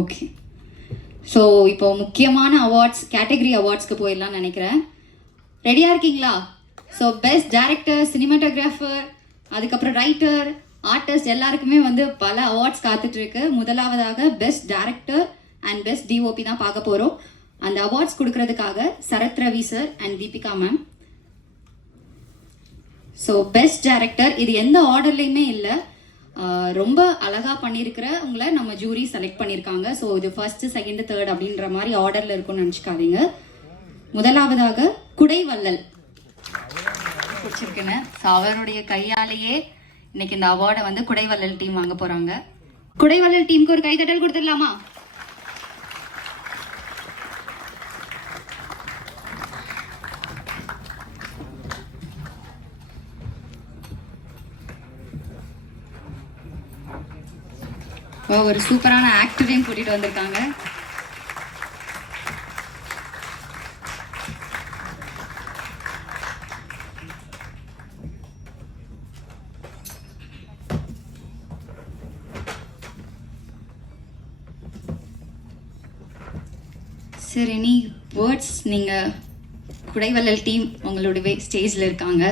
Okay so இப்போ முக்கியமான awards category அவார்ட்ஸ்க்கு போயிடலாம்னு நினைக்கிறேன். ரெடியாக இருக்கீங்களா? ஸோ பெஸ்ட் டேரக்டர் சினிமாட்டோகிராஃபர் அதுக்கப்புறம் ரைட்டர் ஆர்டிஸ்ட் எல்லாருக்குமே வந்து பல அவார்ட்ஸ் காத்துட்ருக்கு. முதலாவதாக best director and best DOP தான் பார்க்க போகிறோம் அந்த அவார்ட்ஸ் கொடுக்கறதுக்காக Sarath Ravi sir and Deepika ma'am so best director இது எந்த ஆர்டர்லையுமே இல்லை. ரொம்ப அழகாக பண்ணியிருக்கிற உங்களை நம்ம ஜூரி செலக்ட் பண்ணியிருக்காங்க ஸோ இது ஃபர்ஸ்ட் செகண்ட் தேர்ட் அப்படின்ற மாதிரி ஆர்டரில் இருக்கும்னு நினச்சிக்காதீங்க. முதலாவதாக குடைவள்ளல். பிடிச்சிருக்குன்னு ஸோ அவருடைய கையாலேயே இன்னைக்கு இந்த அவார்டை வந்து குடைவள்ளல் டீம் வாங்க போகிறாங்க குடைவள்ளல் டீமுக்கு ஒரு கைதட்டல் கொடுத்துடலாமா? ஒரு சூப்பரான ஆக்டரையும் கூட்டிட்டு வந்திருக்காங்க. சரி நீ வேர்ட்ஸ் நீங்கள் குடைவள்ளல் டீம் உங்களுடைய ஸ்டேஜில் இருக்காங்க.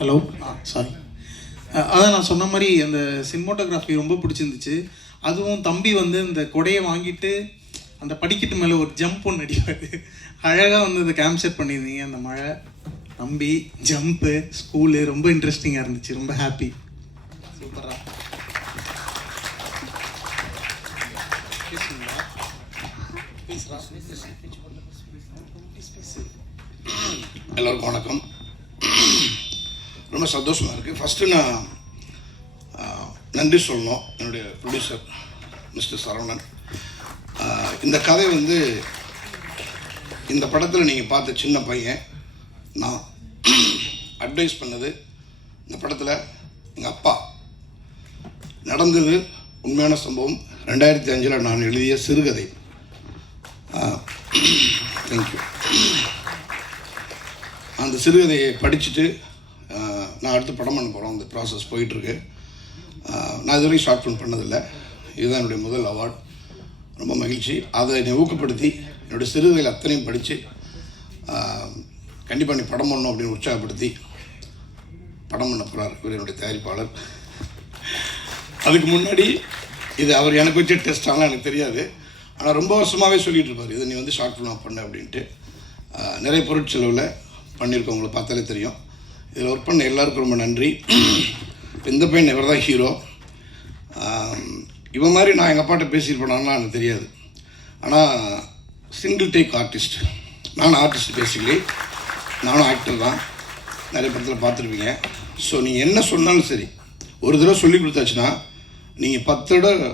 ஹலோ ஆ சாரி அதான் நான் சொன்ன மாதிரி அந்த சினிமோட்டோகிராஃபி ரொம்ப பிடிச்சிருந்துச்சு. அதுவும் தம்பி வந்து இந்த கொடையை வாங்கிட்டு அந்த படிக்கட்டு மேலே ஒரு ஜம்ப் ஒன்று அடிப்பாரு. அழகாக வந்து அதை கேப்சர் பண்ணியிருந்தீங்க அந்த மழை. தம்பி ஜம்ப்பு ஸ்கூலு ரொம்ப இன்ட்ரெஸ்டிங்காக இருந்துச்சு ரொம்ப ஹாப்பி சூப்பரா எல்லோருக்கும் வணக்கம். ரொம்ப சந்தோஷமாக இருக்குது ஃபஸ்ட்டு நான் நன்றி சொல்லணும் என்னுடைய ப்ரொடியூசர் மிஸ்டர் சரவணன். இந்த கதை வந்து இந்த படத்தில் நீங்கள் பார்த்த சின்ன பையன் நான் அட்வைஸ் பண்ணது இந்த படத்தில் எங்கள் அப்பா. நடந்தது உண்மையான சம்பவம். ரெண்டாயிரத்தி அஞ்சில் நான் எழுதிய சிறுகதை. தேங்க்யூ அந்த சிறுகதையை படிச்சுட்டு நான் அடுத்து படம் பண்ண போகிறோம் அந்த ப்ராசஸ் போயிட்டுருக்கு. நான் இது வரைக்கும் ஷார்ட் ஃபிலிம் பண்ணதில்லை. இதுதான் என்னுடைய முதல் அவார்ட் ரொம்ப மகிழ்ச்சி. அதை என்னை ஊக்கப்படுத்தி என்னுடைய சிறுகதைகள் அத்தனையும் படித்து கண்டிப்பாக நீ படம் பண்ணணும் அப்படின்னு உற்சாகப்படுத்தி படம் பண்ண போகிறார் இவர் என்னுடைய தயாரிப்பாளர். அதுக்கு முன்னாடி இது அவர் எனக்கு வச்ச ஆனால் எனக்கு தெரியாது. ஆனால் ரொம்ப வருஷமாகவே சொல்லிகிட்டு இருப்பார். இதை நீ வந்து ஷார்ட் ஃபிலிமாக பண்ண அப்படின்ட்டு. நிறைய பொருட்செலவில் பண்ணியிருக்கோம் உங்களை பார்த்தாலே தெரியும். இதில் ஒர்க் பண்ண எல்லாருக்கும் ரொம்ப நன்றி. இந்த பையன் இவர் தான் ஹீரோ இவன் மாதிரி நான் எங்கள் அப்பாட்ட பேசியிருப்பேனான்னு எனக்கு தெரியாது. ஆனால் சிங்கிள் டேக் ஆர்டிஸ்ட் நானும் ஆர்டிஸ்ட் பேசிக்கலி நானும் ஆக்டர் தான். நிறைய படத்தில் பார்த்துருப்பீங்க. ஸோ நீங்கள் என்ன சொன்னாலும் சரி ஒரு தடவை சொல்லி கொடுத்தாச்சுன்னா நீங்கள் பத்து தடவை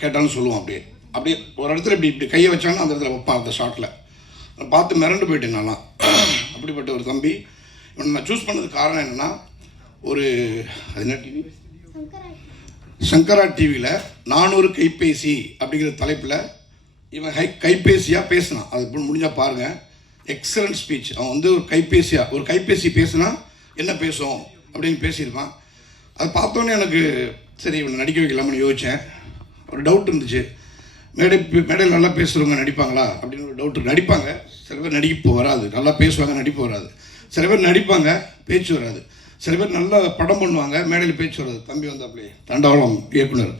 கேட்டாலும் சொல்லுவோம் அப்படியே. அப்படியே ஒரு இடத்துல இப்படி இப்படி கையை வச்சாங்கன்னா அந்த இடத்துல வைப்பான் அந்த ஷாட்டில் பார்த்து மிரண்டு போயிட்டேன் நான்லாம். அப்படிப்பட்ட ஒரு தம்பி இவனை நான் சூஸ் பண்ணதுக்கு காரணம் என்னென்னா ஒரு அது என்ன டிவி சங்கரா டிவியில் நானூறு கைபேசி அப்படிங்கிற தலைப்பில் இவன் ஹை கைபேசியாக பேசினான். அது இப்போ முடிஞ்சால் பாருங்கள் எக்ஸலண்ட் ஸ்பீச் அவன் வந்து ஒரு கைபேசியாக ஒரு கைபேசி பேசுனா என்ன பேசும் அப்படின்னு பேசியிருப்பான். அது பார்த்தோன்னே எனக்கு சரி இவனை நடிக்க வைக்கலாம்னு யோசித்தேன் ஒரு டவுட் இருந்துச்சு. மேடை மேடையில் நல்லா பேசுகிறவங்க நடிப்பாங்களா அப்படின்னு ஒரு டவுட் நடிப்பாங்க. சில பேர் நடிப்பு வராது. நல்லா பேசுவாங்க நடிப்பு வராது. சில பேர் நடிப்பாங்க பேச்சு வராது. சில பேர் நல்லா படம் பண்ணுவாங்க மேடையில் பேச்சு வராது. தம்பி வந்து அப்படியே தண்டவாளம் இயக்குனர்.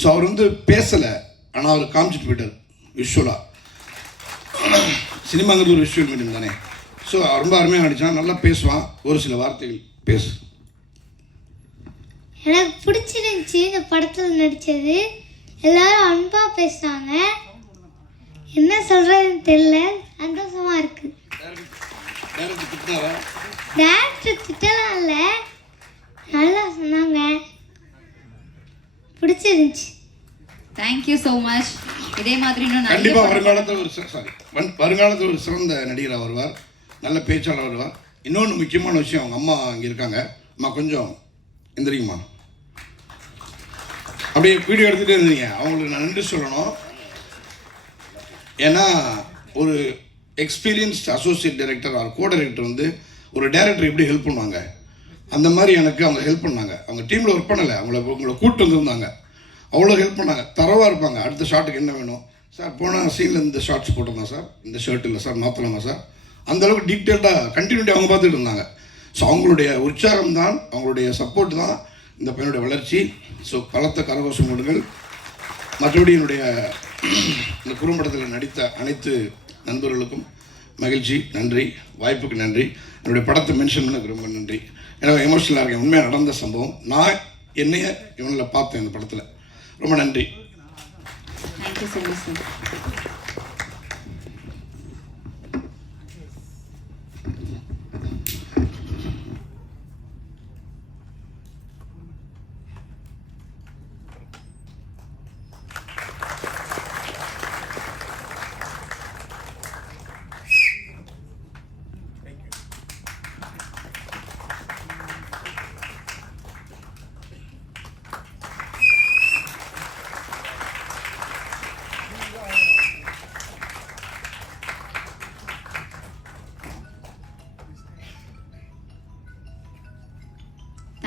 ஸோ அவர் வந்து பேசலை ஆனால் அவர் காமிச்சிட்டு போயிட்டார் விஷுவலாக சினிமாங்கிறது ஒரு விஷுவல் மீடியம் தானே. ஸோ ரொம்ப அருமையாக நடித்தான் நல்லா பேசுவான் ஒரு சில வார்த்தைகள் பேசு. எனக்கு பிடிச்சிருந்துச்சி இந்த படத்தில் நடித்தது எல்லாரும் அன்பாக பேசுகிறாங்க என்ன சொல்கிறதுன்னு தெரியல சந்தோஷமாக இருக்குது நேரத்துக்கு திட்டினாரா? டேரக்டர் திட்டலாம் இல்லை. நல்லா சொன்னாங்க. பிடிச்சிருந்துச்சி. தேங்க்யூ ஸோ மச் இதே மாதிரி இன்னும் கண்டிப்பாக வருங்காலத்தில் ஒரு சாரி வருங்காலத்தில் ஒரு சிறந்த நடிகராக வருவார். நல்ல பேச்சாளர் வருவார். இன்னொன்று முக்கியமான விஷயம் அவங்க அம்மா அங்கே இருக்காங்க. அம்மா கொஞ்சம் எந்திரிங்கம்மா. அப்படியே வீடியோ எடுத்துகிட்டே இருந்தீங்க. அவங்களுக்கு நான் நன்றி சொல்லணும். ஏன்னா ஒரு experienced associate director or co director வந்து ஒரு டைரக்டர் எப்படி ஹெல்ப் பண்ணுவாங்க? அந்த மாதிரி எனக்கு அவங்க ஹெல்ப் பண்ணாங்க. அவங்க டீமில் ஒர்க் பண்ணலை. அவங்கள உங்களை கூப்பிட்டு வந்திருந்தாங்க அவ்வளோ ஹெல்ப் பண்ணாங்க. தரவாக இருப்பாங்க. அடுத்த ஷாட்டுக்கு என்ன வேணும்? சார் போன சீனில் இந்த ஷார்ட்ஸ் போட்டிருந்தோம் சார். இந்த ஷர்ட் இல்லை சார். மாற்றலாமா சார்? அந்த அளவுக்கு டீட்டெயில்டாக கண்டினியூட்டி அவங்க பார்த்துட்டு இருந்தாங்க. ஸோ அவங்களுடைய உற்சாகம் தான் அவங்களுடைய சப்போர்ட் தான் இந்த பையனுடைய வளர்ச்சி. ஸோ பலத்த கரகோஷம் கொடுங்கள் மற்றபடி என்னுடைய இந்த குறும்படத்தில் நடித்த அனைத்து நண்பர்களுக்கும் மகிழ்ச்சி நன்றி வாய்ப்புக்கு நன்றி. என்னுடைய படத்தை மென்ஷன் பண்ண ரொம்ப நன்றி. எனக்கு எமோஷனலாக இருக்கேன். உண்மையாக நடந்த சம்பவம். நான் என்னைய இவனில் பார்த்தேன் இந்த படத்தில். ரொம்ப நன்றி. Thank you